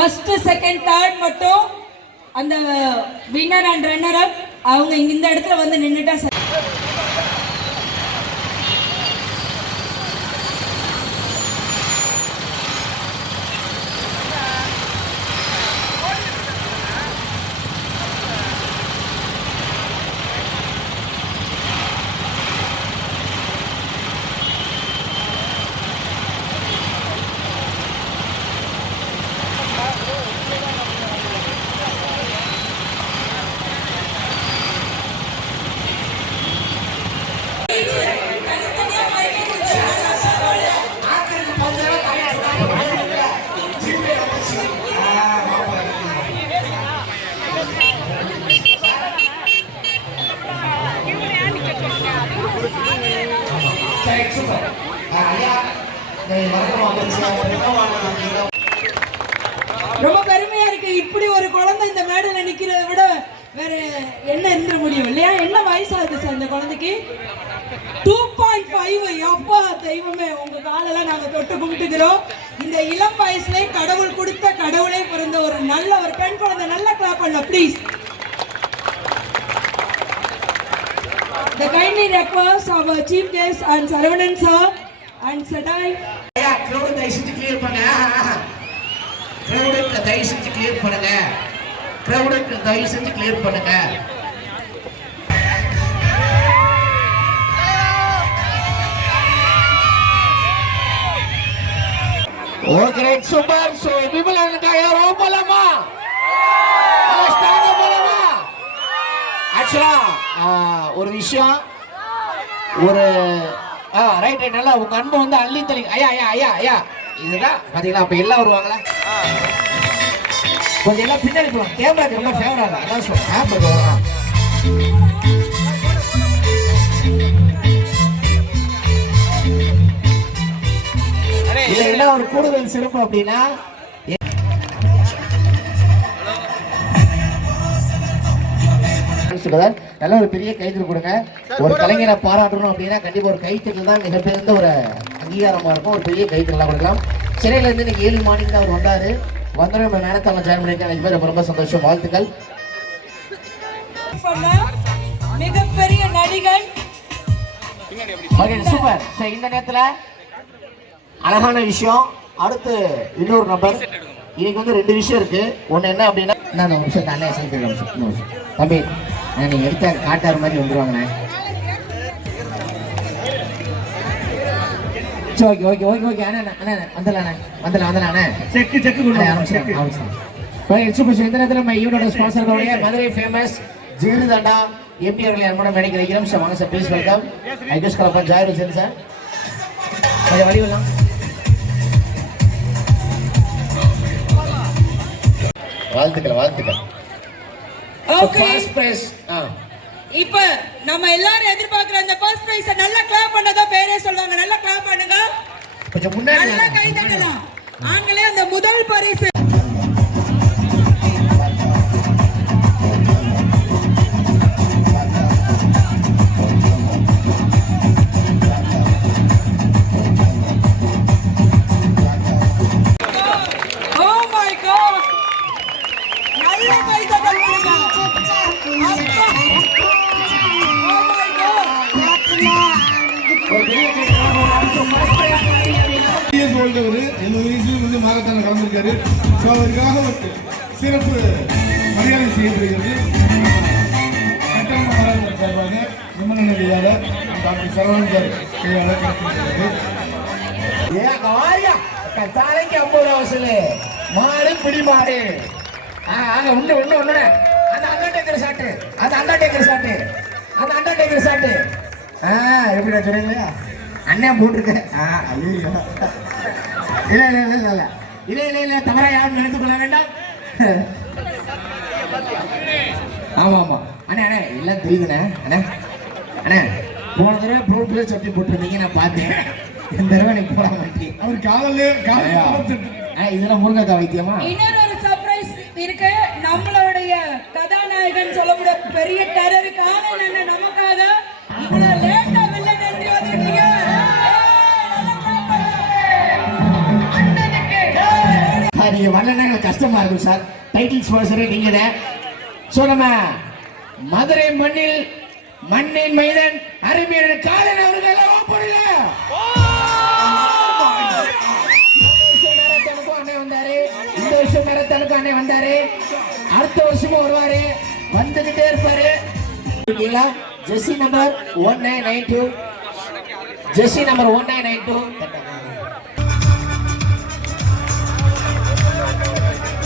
First second third மட்டும் அந்த winner and runner up அவங்க இந்த இடத்துல வந்து நின்னுட்டா சரி சரி சூப்பர் ஆ, ஐயா இந்த வணக்கம் வந்துருச்சு வணக்கம் வாங்க ரொம்ப பெருமையா இருக்கு. இப்படி ஒரு குழந்தை இந்த மேடையில நிக்கிறத விட வேற என்ன இருந்துட முடியும் இல்லையா? என்ன வயசாகுது சார் இந்த குழந்தைக்கு? டூ பாயிண்ட் ஃபைவ் அப்பா தெய்வமே உங்க காலெல்லாம் நாங்க தொட்டு கும்பிட்டுக்கிறோம். இந்த இளம் வயசுல கடவுள் கொடுத்த கடவுளே பிறந்த ஒரு நல்ல ஒரு பெண் குழந்தை நல்லா கிளாப் பண்ண please The kindly request our chief guest and Saravanan sir and Sadai crowd தயவு செஞ்சு கிளியர் பண்ணுங்க. Crowd தயவு செஞ்சு கிளியர் பண்ணுங்க. Crowd தயவு செஞ்சு பண்ணுங்க. ஓகே சூப்பர் சோ விமலனுக்காக யாரும் போலாமா போலாமா ஆக்சுவலா ஒரு விஷயம் ஒரு ஆ ரைட் ரைட் நல்லா உங்க அன்பை வந்து அள்ளி தள்ளி ஐயா ஐயா ஐயா ஐயா. இதுதான் பாத்தீங்களா? அப்ப எல்லாம் வருவாங்களா? கொஞ்சம் எல்லாம் பின்னாடி போகலாம் கேமராக்கு ரொம்ப ஃபேவரா தான் அதான் சொல்றேன். இல்ல என்ன ஒரு கூடுதல் சிறப்பு அப்படின்னா சொல்லுதார் நல்ல ஒரு பெரிய கைத்தறி கொடுங்க. ஒரு கலைஞரை பாராட்டணும் அப்படின்னா கண்டிப்பா ஒரு கைத்தறி தான் மிகப்பெரிய ஒரு அங்கீகாரமா இருக்கும். ஒரு பெரிய கைத்தறலாம் கொடுக்கலாம். சென்னையில இருந்து இன்னைக்கு ஏழு மார்னிங் தான் அவர் வந்தாரு. வந்தோடனே நம்ம மேனத்தால ஜாயின் பண்ணிருக்கேன் எனக்கு ரொம்ப சந்தோஷம். வாழ்த்துக்கள். மிகப்பெரிய நடிகை ஓகே சூப்பர் ஸோ இந்த நேரத்தில் அழகான விஷயம். அடுத்து இன்னொரு நம்பர் இன்னைக்கு வந்து ரெண்டு விஷயம் இருக்கு. ஒன்று என்ன அப்படின்னா நான் ஒரு நிமிஷம் தண்ணே நிமிஷம். தம்பி நான் நீங்கள் எடுத்த காட்டார் மாதிரி வந்துருவாங்கண்ணே. சரி ஓகே ஓகே ஓகே ஓகே அண்ணா அண்ணா வந்துடலாம் அண்ணா. வந்துடலாம் அண்ணா. Check check. ஆரம்பிச்சிடலாம். Okay, super sir. இந்த நேரத்தில் நம்ம ஈரோட ஸ்பான்சர்களுடைய மதுரை ஃபேமஸ் ஜிகிருதண்டா எம்பி அவர்களை அன்போட மேடைக்கு வைக்கிறோம். சார் வாங்க சார் ப்ளீஸ் வெல்கம் ஐகோஸ் கலப்பா ஜாயிர் ஹுசேன் சார் கொஞ்சம் வழி வரலாம் வாழ்த்துக்கள் வாழ்த்துக்கள். ஓகே ஃபர்ஸ்ட் பிரைஸ் ஆ இப்ப நம்ம எல்லாரும் எதிர்பார்க்கிற அந்த ஃபர்ஸ்ட் பிரைஸ் நல்லா கிளாப் பண்ணதா பேரே சொல்லுவாங்க. நல்லா கிளாப் பண்ணுங்க. கொஞ்சம் முன்னாடி நல்லா கை தட்டலாம். ஆண்களே அந்த முதல் பரிசு. அப்படின்னா இயர்ஸ் ஓல்டவர் வந்து மாரத்தான கலந்துருக்காரு. ஸோ அவருக்காக ஒரு சிறப்பு மரியாதை செய்யப்படுகிறது. கட்டண மகாராஜன் சார்பாக விமன நிலையாளர் டாக்டர் சரவணன் சார் கையாளர் கிடைத்திருக்கிறது ஏ தலைக்கு ஐம்பது ரூபா மாடு பிடி மாடு ஆக உண்டு உண்டு உண்டு அந்த அண்டர்டேக்கர் சாட்டு. அந்த அண்டர்டேக்கர் சாட்டு. அந்த அண்டர்டேக்கர் சாட்டு. ஆ எப்படி சொல்றீங்க அண்ணன் போட்டிருக்கேன். ஆ ஐயோ. இல்ல இல்ல இல்ல இல்ல. இல்ல இல்ல இல்ல. தவறா யாரும் நினைத்துக் கொள்ள வேண்டாம். ஆமா ஆமா. அண்ணே அண்ணே எல்லாம் தெரியுதுண்ணே. அண்ணே அண்ணே போன தடவை ப்ரோட்டில் சட்டி போட்டிருந்தீங்க நான் பார்த்தேன். இந்த தடவை நீ போட மாட்டேன் அவர் காலையில காலையில் இதெல்லாம் முருங்கக்காய் வைத்தியமா? இன்னொரு ஒரு சர்ப்ரைஸ் இருக்கு. நம்மளுடைய கதாநாயகன் சொல்லக்கூடிய பெரிய டெரருக்கு நீங்கள் வரலன்னா எங்களுக்கு கஷ்டமா இருக்கும் சார். டைட்டில் ஸ்பான்சரே நீங்கள் தான். ஸோ நம்ம மதுரை மண்ணில் மண்ணின் மைதன் அருமையான காலன் அவர்கள் எல்லாம் ஓப்பனில் வந்தாரு இந்த வருஷம் மேரத்தானுக்கும் அண்ணே வந்தாரு. அடுத்த வருஷமும் வருவாரு. வந்துகிட்டே இருப்பாரு. இருக்கீங்களா jersey number one nine nine two jersey number one nine nine two